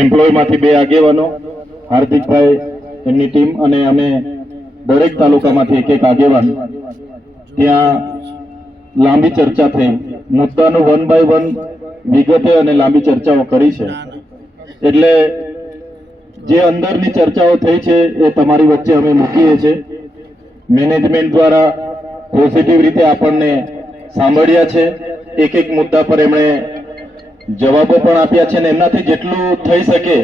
એમ્પ્લોયમાંથી 2 આગેવાનો, હાર્દિકભાઈ એમની ટીમ અને અમે દરેક તાલુકામાંથી એક આગેવાન ત્યાં લાંબી ચર્ચા થઈ. મુદ્દાનું 1 by 1 વિગતે અને લાંબી ચર્ચાઓ કરી છે. એટલે જે અંદરની ચર્ચાઓ થઈ છે એ તમારી વચ્ચે અમે મૂકીએ છીએ. મેનેજમેન્ટ દ્વારા પોઝિટિવ રીતે આપણને સાંભળ્યા છે. એક મુદ્દા પર એમણે જવાબો પણ આપ્યા છે અને એમનાથી જેટલું થઈ શકે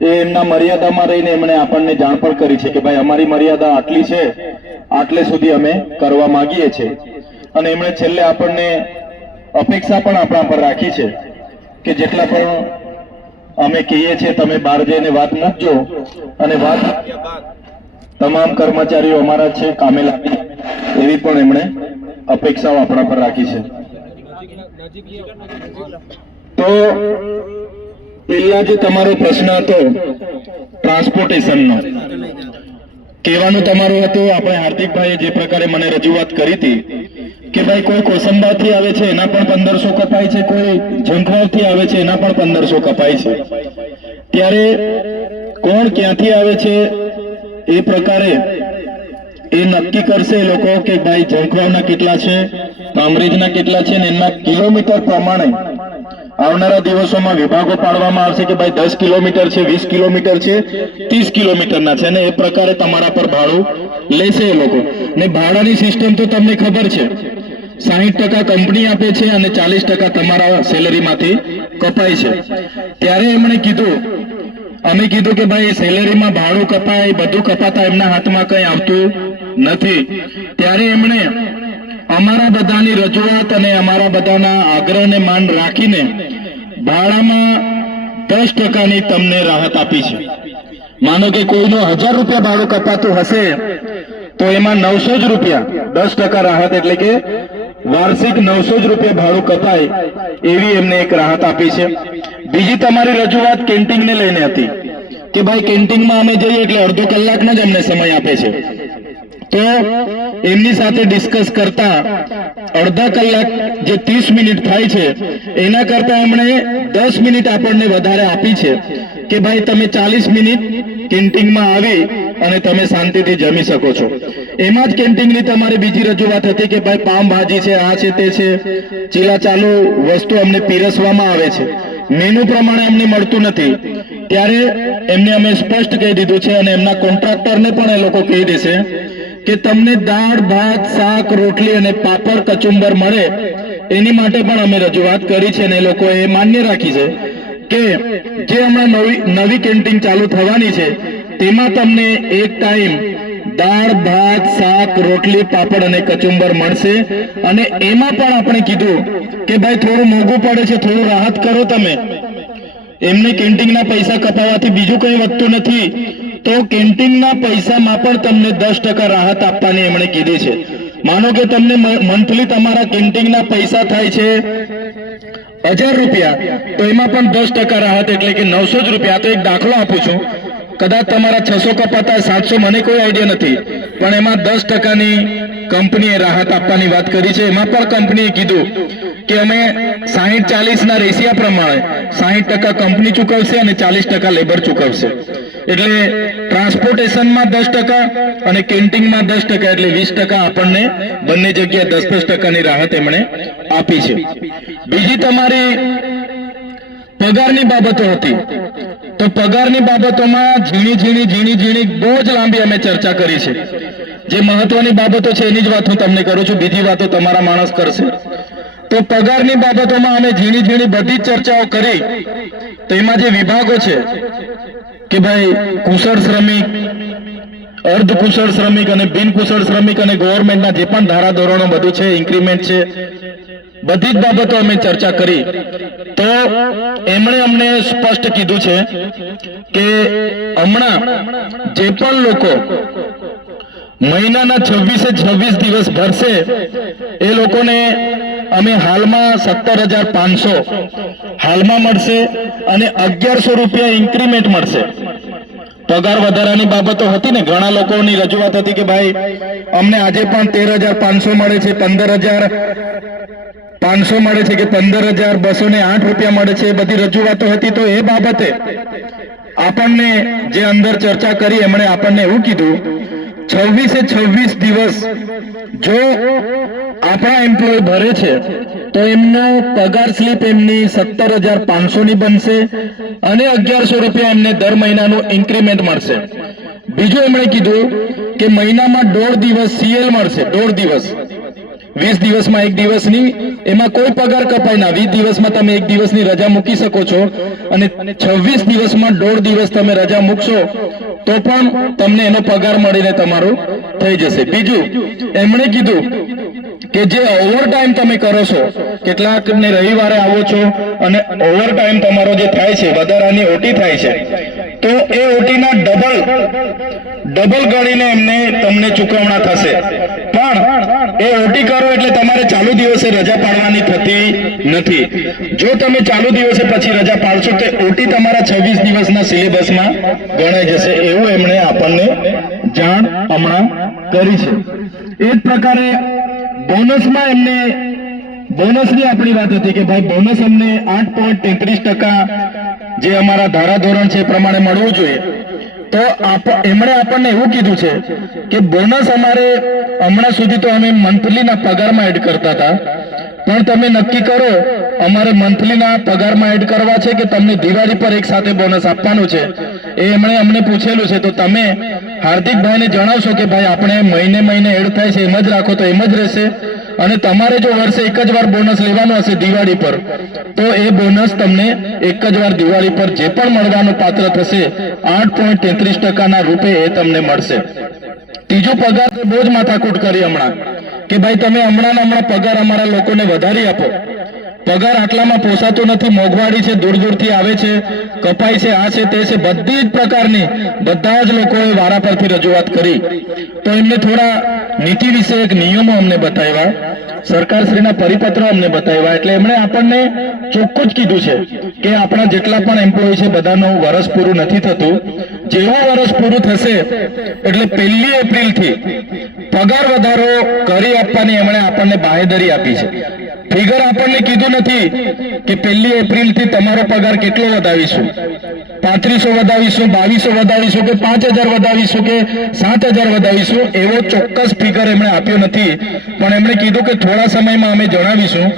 એ એમના મર્યાદામાં રહીને એમણે આપણને જાણ પણ કરી છે કે ભાઈ અમારી મર્યાદા આટલી છે, આટલે સુધી અમે કરવા માંગીએ છીએ. અને એમણે છેલ્લે આપણને અપેક્ષા પણ આપણા પર રાખી છે કે જેટલા પણ અમે કહીએ છીએ તમે બહાર જઈને વાત મૂકજો અને વાત તમામ કર્મચારીઓ અમારા છે, કામે લાગી, એવી પણ એમણે અપેક્ષાઓ આપણા પર રાખી છે. તો પહેલા જે તમારો પ્રશ્ન હતો ટ્રાન્સપોર્ટેશનનો, કહેવાનું તમારું હતું, આપણે હાર્દિકભાઈએ જે પ્રકારે મને રજૂઆત કરી હતી કે ભાઈ કોઈ કોસંબાથી આવે છે એના પણ 1500 કપાય છે, કોઈ ઝંખવાવથી આવે છે એના પણ 1500 કપાય છે. ત્યારે કોણ ક્યાંથી આવે છે એ પ્રકારે એ નક્કી કરશે એ લોકો કે ભાઈ ઝંખવાવના કેટલા છે, કામરેજના કેટલા છે, ને એના કિલોમીટર પ્રમાણે આવનારા દિવસોમાં વિભાગો પાડવામાં આવશે કે ભાઈ 10 કિલોમીટર છે, 20 કિલોમીટર છે, 30 કિલોમીટરના છે, અને એ પ્રકારે તમારા પર ભાડું લેશે એ લોકો. ને ભાડાની સિસ્ટમ તો તમને ખબર છે, 60% કંપની આપે છે અને 40% તમારા સેલેરીમાંથી કપાય છે. ત્યારે એમણે કીધું, અમે કીધું કે ભાઈ સેલેરીમાં ભાડું કપાય, બધું કપાતા એમના હાથમાં કંઈ આવતું નથી. ત્યારે એમણે અમારા બધાની રજૂઆત અને અમારા બધાના આગ્રહને માન રાખીને ભાડામાં 10%ની તમને રાહત આપી છે. માનો કે કોઈનો 1000 રૂપિયા ભાડું કપાતું હશે તો એમાં 900 જ રૂપિયા, 10% રાહત એટલે કે વાર્ષિક 900 જ રૂપિયા ભાડું કપાય એવી એમને એક રાહત આપી છે. બીજી તમારી રજૂઆત કેન્ટીનને લઈને હતી કે ભાઈ કેન્ટીનમાં અમે જઈએ એટલે અડધો કલાકનો જ અમને સમય આપે છે. તો એમની સાથે ડિસ્કસ કરતા અડધા કલાક જે 30 મિનિટ થાય છે એના કરતા એમણે 10 મિનિટ આપણને વધારે આપી છે કે ભાઈ તમે 40 મિનિટ કેન્ટીનમાં આવી અને તમે શાંતિથી જમી શકો છો. એમાં જ કેન્ટીનની તમારી બીજી રજૂઆત હતી કે ભાઈ પાવભાજી છે, આ છે, તે છે, ચીલા ચાલુ વસ્તુ અમને પીરસવામાં આવે છે, મેનુ પ્રમાણે અમને મળતું નથી. ત્યારે એમને અમે સ્પષ્ટ કહી દીધું છે અને એમના કોન્ટ્રાક્ટરને પણ એ લોકો કહી દેશે કે તમને દાળ, ભાત, શાક, રોટલી અને પાપડ કચુંબર મળે એની માટે પણ અમે રજૂઆત કરી છે અને એ લોકોએ માન્ય રાખી છે કે જે હમણાં નવી કેન્ટીન ચાલુ થવાની છે તેમાં તમને એક ટાઈમ દાળ, ભાત, શાક, રોટલી, પાપડ અને કચુંબર મળશે. અને એમાં પણ આપણે કીધું કે ભાઈ થોડું મોંઘું પડે છે, થોડું રાહત કરો તમે. એમને કેન્ટીનના પૈસા કપાવવાથી બીજું કંઈ વધતું નથી, તો કેન્ટીનના પૈસામાં પણ તમને 10% રાહત આપવાની એમણે કીધી છે. માનો કે તમને મંથલી તમારા કેન્ટીનના પૈસા થાય છે 1000 રૂપિયા, તો એમાં પણ 10% રાહત એટલે કે 900 જ રૂપિયા. તો એક દાખલો આપું છું, કદાચ તમારા 600 કપાતા 700, મને કોઈ આઈડિયા નથી, પણ એમાં 10%ની કંપનીએ રાહત આપવાની વાત કરી છે. એમાં પણ કંપનીએ કીધું કે અમે 60-40 ના રેશિયા પ્રમાણે 60% કંપની ચૂકવશે અને 40% લેબર ચૂકવશે. એટલે ટ્રાન્સપોર્ટેશનમાં 10% અને કેન્ટીનમાં 10%, એટલે 20% આપણને બંને જગ્યાએ 10-10%ની રાહત એમણે આપી છે. બીજી તમારી પગારની બાબતો હતી, તો પગારની બાબતોમાં ઝીણી બહુ જ લાંબી અમે ચર્ચા કરી છે. જે મહત્વની બાબતો છે એની જ વાત હું તમને કરું છું, બીજી વાતો તમારા માણસ કરશે. તો પગારની બાબતોમાં અમે ઝીણી બધી જ ચર્ચાઓ કરી. તો એમાં જે વિભાગો છે કે ભાઈ કુશળ શ્રમિક, અર્ધ કુશળ શ્રમિક અને બિનકુશળ શ્રમિક અને ગવર્મેન્ટના જે પણ ધારાધોરણો બધું છે, ઇન્ક્રીમેન્ટ છે, બધી જ બાબતો અમે ચર્ચા કરી. તો એમણે અમને સ્પષ્ટ કીધું છે કે હમણાં જે પણ લોકો મહિનાના 26 દિવસ ભરશે એ લોકોને અમે હાલમાં 17,500 હાલમાં મળશે અને 1100 રૂપિયા ઇન્ક્રીમેન્ટ મળશે. પગાર વધારાની બાબતો હતી ને, ઘણા લોકોની રજૂઆત હતી કે ભાઈ અમને આજે પણ 13,500 મળે છે, 15,000 500 મળે છે કે 15,208 રૂપિયા મળે છે, એ બધી રજૂઆતો હતી. તો એ બાબતે આપણને જે અંદર ચર્ચા કરી એમણે આપણને એવું કીધું 26 દિવસ જો આપણા એમ્પ્લોય ભરે છે તો એમનો પગાર સ્લીપ એમની 17,500 ની બનશે અને 1,100 રૂપિયા એમને દર મહિનાનું ઇન્ક્રીમેન્ટ મળશે. બીજું એમણે કીધું કે મહિનામાં 1.5 દિવસ CL મળશે. 1.5 દિવસ 20 દિવસમાં 1 દિવસની, એમાં કોઈ પગાર કપાય ના. 20 દિવસમાં તમે 1 દિવસની રજા મૂકી શકો છો અને 26 દિવસમાં 1.5 દિવસ તમે રજા મૂકશો તો પણ તમને એનો પગાર મળીને તમારું થઈ જશે. બીજું એમણે કીધું કે જે ઓવરટાઈમ તમે કરો છો, કેટલાકને રવિવારે આવો છો અને ઓવરટાઈમ તમારો જે થાય છે, વધારાની ઓટી થાય છે, તો એ ઓટીના ડબલ ગણીને એમને તમને ચૂકવણા થશે. પણ એ ઓટી કરો એટલે તમારે ચાલુ દિવસે રજા પાડવાની થતી નથી. જો તમે ચાલુ દિવસે પછી રજા પાડશો તો ઓટી તમારા 26 દિવસના સિલેબસમાં ગણાઈ જશે. એવું એમણે આપણને જાણ હમણાં કરી છે. એ જ પ્રકારે બોનસમાં એમને બોનસની આપણી વાત હતી કે ભાઈ બોનસ અમને 8.33% જે અમારા ધારાધોરણ છે એ પ્રમાણે મળવું જોઈએ. તો એમણે આપણને એવું કીધું છે કે બોનસ અમારે હમણાં સુધી તો અમે મંથલીના પગારમાં એડ કરતા હતા, પણ તમે નક્કી કરો અમારે મંથલીના પગારમાં એડ કરવા છે કે તમને દિવાળી પર એક સાથે બોનસ આપવાનું છે. એ એમણે અમને પૂછેલું છે. તો તમે હાર્દિકભાઈને જણાવશો કે ભાઈ આપણે મહિને એડ થાય છે એમ જ રાખો તો એમ જ રહેશે, અને તમારે જો વર્ષે એક જ વાર બોનસ લેવાનું હશે દિવાળી પર તો એ બોનસ તમને એક જ વાર દિવાળી પર જે પણ મળવાનું પાત્ર થશે 8.33% રૂપે એ તમને મળશે. ત્રીજો પગાર બહુ જ માથાકૂટ કરી હમણાં કે ભાઈ તમે હમણાં પગાર અમારા લોકોને વધારી આપો. પગાર આટલામાં પોસાતો નથી, મોંઘવારી છે, દૂર દૂરથી આવે છે, કપાઈ છે, આ છે, તે છે, બધી જ પ્રકારની બધા જ લોકોએ વારા પરથી રજૂઆત કરી. તો એમને થોડા નીતિ વિશે એક નિયમો અમને બતાવ્યા, સરકારશ્રીના પરિપત્રો અમને બતાવ્યા. એટલે એમણે આપણને ચોખ્ખું જ કીધું છે કે આપણા જેટલા પણ એમ્પ્લોય છે બધાનું વર્ષ પૂરું નથી થતું. જેવું વર્ષ પૂરું થશે એટલે 1 એપ્રિલથી પગાર વધારો કરી આપવાની એમણે આપણને બાહેધરી આપી છે. ફિગર આપણને કીધું નથી કે 1 એપ્રિલથી તમારો પગાર કેટલો વધાવીશું, 3500 વધાવીશું, 2200 વધાવીશું કે 5000 વધાવીશું કે 7000 વધાવીશું, એવો ચોક્કસ ફિગર એમણે આપ્યો નથી. પણ એમણે કીધું કે થોડા સમયમાં અમે જણાવીશું.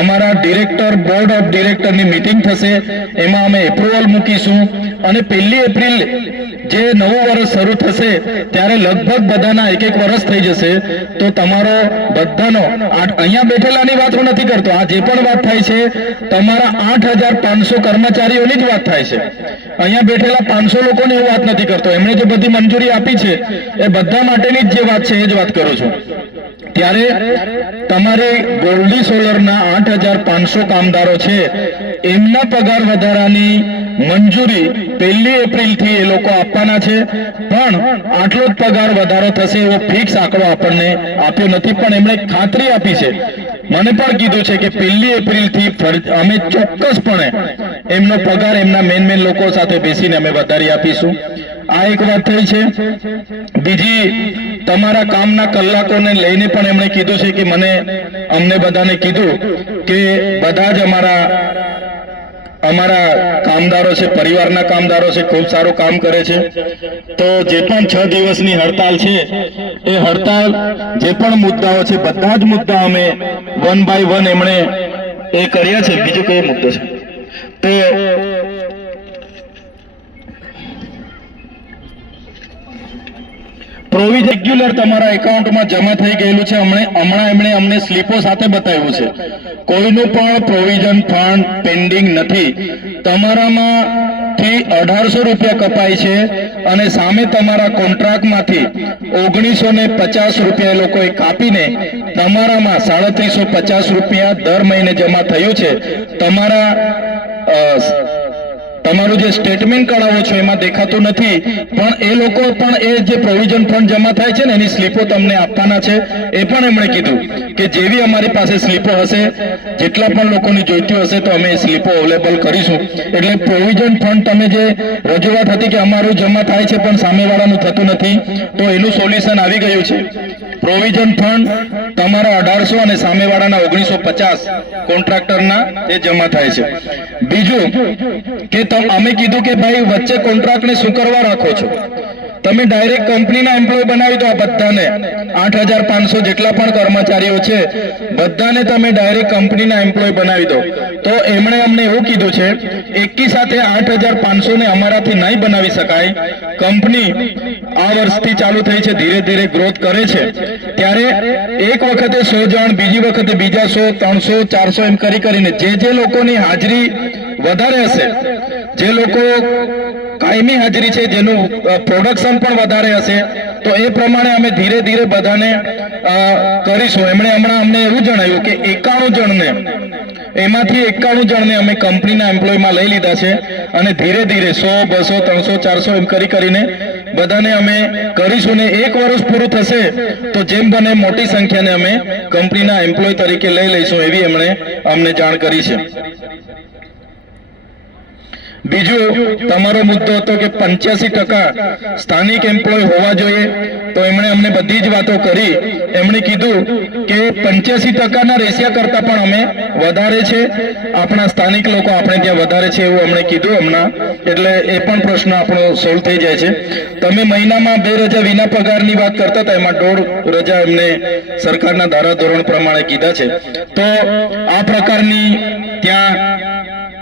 અમારા ડિરેક્ટર બોર્ડ ઓફ ડિરેક્ટરની મીટિંગ થશે, એમાં અમે એપ્રુવલ મૂકીશું અને 1 એપ્રિલ જે નવું વર્ષ શરૂ થશે ત્યારે લગભગ બધાના 1 વર્ષ થઈ જશે. તો તમારો બધાનો અહીંયા બેઠેલાની વાત હું નથી કરતો, આ જે પણ વાત થાય છે તમારા 8500 કર્મચારીઓની જ વાત થાય છે. અહીંયા બેઠેલા 500 લોકોની હું વાત નથી કરતો. એમણે જે બધી મંજૂરી આપી છે એ બધા માટેની જ જે વાત છે એ જ વાત કરું છું. ત્યારે તમારે ગોલ્ડી સોલરના 8500 કામદારો છે એમના પગાર વધારાની મંજૂરી 1 એપ્રિલથી એ લોકો આપવાના છે. પણ આટલો જ પગાર વધારો થશે એવો ફિક્સ આંકડો આપણને આપ્યો નથી, પણ એમણે ખાતરી આપી છે, મને પણ કીધું છે કે 1 એપ્રિલથી અમે ચોક્કસપણે એમનો પગાર એમના મેન લોકો સાથે બેસીને અમે વધારી આપીશું. આ એક વાત થઈ છે. બીજી તમારા કામના કલાકોને લઈને પણ એમણે કીધું છે કે અમને બધાને કીધું કે બધા જ અમારા કામદારો છે, પરિવારના કામદારો છે, ખૂબ સારું કામ કરે છે. તો જે પણ 6 દિવસની હડતાલ છે એ હડતાલ જે પણ મુદ્દાઓ છે બધા જ મુદ્દા અમે 1 by 1 એમણે એ કર્યા છે. બીજો કયો મુદ્દો છે તો પ્રોવિઝન રેગ્યુલર તમારા એકાઉન્ટમાં જમા થઈ ગયેલું છે. હમણાં એમણે અમને સ્લીપો સાથે બતાવ્યું છે. કોઈનું પણ પ્રોવિઝન ફંડ પેન્ડિંગ નથી. તમારામાંથી 1800 રૂપિયા કપાય છે અને સામે તમારા કોન્ટ્રાક્ટમાંથી 1950 રૂપિયા એ લોકોએ કાપીને તમારામાં 3750 રૂપિયા દર મહિને જમા થયું છે. તમારું જે સ્ટેટમેન્ટ કઢાવો છો એમાં દેખાતું નથી, પણ એ લોકો પણ એ જે પ્રોવિઝન ફંડ જમા થાય છે ને એની સ્લીપો તમને આપવાના છે. એ પણ એમણે કીધું કે જેવી અમારી પાસે સ્લીપો હશે, જેટલા પણ લોકોની જોઈતી હશે તો અમે એ સ્લીપો અવેલેબલ કરીશું. એટલે પ્રોવિઝન ફંડ તમે જે રજૂઆત હતી કે અમારું જમા થાય છે પણ સામેવાળાનું થતું નથી, તો એનું સોલ્યુશન આવી ગયું છે. પ્રોવિઝન ફંડ તમારા 1800 અને સામેવાળાના 1950 કોન્ટ્રાક્ટરના એ જમા થાય છે. બીજું કે અમે કીધું કે ભાઈ વચ્ચે કોન્ટ્રાક્ટને શું કરવા રાખો છો? તમે ડાયરેક્ટ કંપનીના એમ્પ્લોય બનાવી દો. આ બધાને 8500 જેટલા પણ કર્મચારીઓ છે બધાને તમે ડાયરેક્ટ કંપનીના એમ્પ્લોય બનાવી દો. તો એમણે અમને એવું કીધું છે એકી સાથે 8500 ને અમારાથી નહીં બનાવી શકાય. કંપની આ વર્ષથી ચાલુ થઈ છે, ધીરે ધીરે ગ્રોથ કરે છે, ત્યારે એક વખતે 100 જણ, બીજી વખતે બીજા 100, 300, 400 એમ કરીને જે લોકોની હાજરી વધારે હશે, જે લોકો કાયમી હાજરી છે, જેનું પ્રોડક્શન પણ વધારે હશે, તો એ પ્રમાણે અમે ધીરે ધીરે બધાને કરીશું. એમણે હમણાં અમને એવું જણાવ્યું કે 91 જણને, એમાંથી 91 જણને અમે કંપનીના એમ્પ્લોયમાં લઈ લીધા છે અને ધીરે ધીરે 100, 200, 300, 400 એમ કરીને બધાને અમે કરીશું. ને 1 વર્ષ પૂરું થશે તો જેમ બને મોટી સંખ્યાને અમે કંપનીના એમ્પ્લોય તરીકે લઈ લઈશું, એવી એમણે અમને જાણ કરી છે. બીજો તમારો મુદ્દો હતો કે 85% સ્થાનિક એમ્પ્લોય હોવા જોઈએ, તો એમણે અમને બધી જ વાતો કરી. એમણે કીધું કે 85%ના રેશિયા કરતા પણ અમે વધારે છે, આપણા સ્થાનિક લોકો આપણે ત્યાં વધારે છે એવું અમને કીધું હમણાં. એટલે એ પણ પ્રશ્ન આપણો સોલ્વ થઈ જાય છે. તમે મહિનામાં 2 રજા વિના પગારની વાત કરતા હતા, એમાં 1.5 રજા એમને સરકારના ધારાધોરણ પ્રમાણે કીધા છે. તો આ પ્રકારની ત્યાં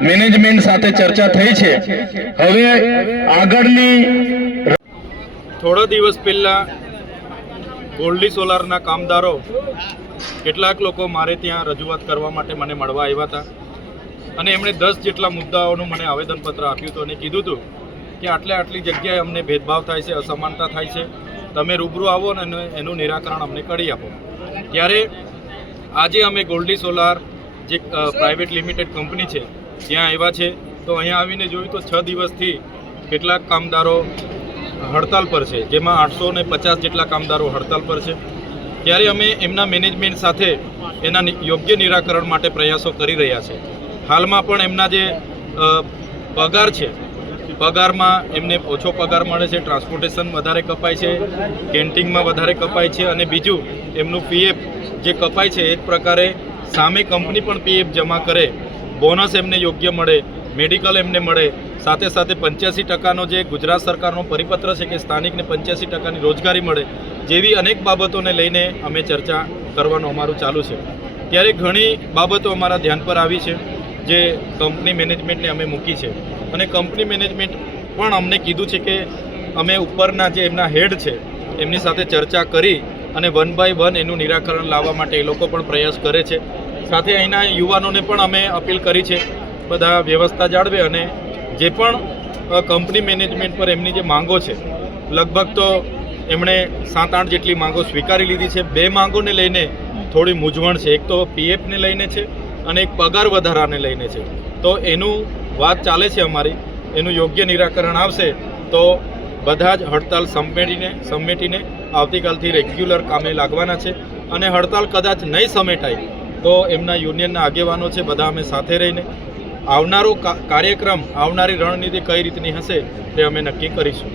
મેનેજમેન્ટ સાથે ચર્ચા થઈ છે. હવે આગળની થોડા દિવસ પહેલા ગોલ્ડી સોલારના કામદારો કેટલાક લોકો મારે ત્યાં રજૂઆત કરવા માટે મને મળવા આવ્યા હતા અને એમણે 10 જેટલા મુદ્દાઓનું મને આવેદનપત્ર આપ્યું હતું અને કીધું હતું કે આટલી જગ્યાએ અમને ભેદભાવ થાય છે, અસમાનતા થાય છે, તમે રૂબરૂ આવો અને એનું નિરાકરણ અમને કરી આપો. ત્યારે આજે અમે ગોલ્ડી સોલાર જે પ્રાઇવેટ લિમિટેડ કંપની છે ત્યાં આવ્યા છે. તો અહીંયા આવીને જોયું તો 6 દિવસથી કેટલાક કામદારો હડતાલ પર છે, જેમાં 850 જેટલા કામદારો હડતાલ પર છે. ત્યારે અમે એમના મેનેજમેન્ટ સાથે એના યોગ્ય નિરાકરણ માટે પ્રયાસો કરી રહ્યા છે. હાલમાં પણ એમના જે પગાર છે, પગારમાં એમને ઓછો પગાર મળે છે, ટ્રાન્સપોર્ટેશન વધારે કપાય છે, કેન્ટીનમાં વધારે કપાય છે અને બીજું એમનું પીએફ જે કપાય છે એ જ પ્રકારે સામે કંપની પણ પીએફ જમા કરે, બોનસ એમને યોગ્ય મળે, મેડિકલ એમને મળે, સાથે સાથે 85%નો જે ગુજરાત સરકારનો પરિપત્ર છે કે સ્થાનિકને 85%ની રોજગારી મળે, જેવી અનેક બાબતોને લઈને અમે ચર્ચા કરવાનું અમારું ચાલુ છે. ત્યારે ઘણી બાબતો અમારા ધ્યાન પર આવી છે જે કંપની મેનેજમેન્ટને અમે મૂકી છે અને કંપની મેનેજમેન્ટ પણ અમને કીધું છે કે અમે ઉપરના જે એમના હેડ છે એમની સાથે ચર્ચા કરી અને 1 by 1 એનું નિરાકરણ લાવવા માટે એ લોકો પણ પ્રયાસ કરે છે. સાથે અહીંના યુવાનોને પણ અમે અપીલ કરી છે બધા વ્યવસ્થા જાળવે અને જે પણ કંપની મેનેજમેન્ટ પર એમની જે માંગો છે, લગભગ તો એમણે 7-8 જેટલી માંગો સ્વીકારી લીધી છે. 2 માંગોને લઈને થોડી મૂંઝવણ છે. એક તો પીએફને લઈને છે અને એક પગાર વધારાને લઈને છે. તો એનું વાત ચાલે છે અમારી, એનું યોગ્ય નિરાકરણ આવશે તો બધા જ હડતાલ સમેટીને આવતીકાલથી રેગ્યુલર કામે લાગવાના છે. અને હડતાલ કદાચ નહીં સમેટાય તો એમના યુનિયનના આગેવાનો છે, બધા અમે સાથે રહીને આવનારો કાર્યક્રમ, આવનારી રણનીતિ કઈ રીતની હશે તે અમે નક્કી કરીશું.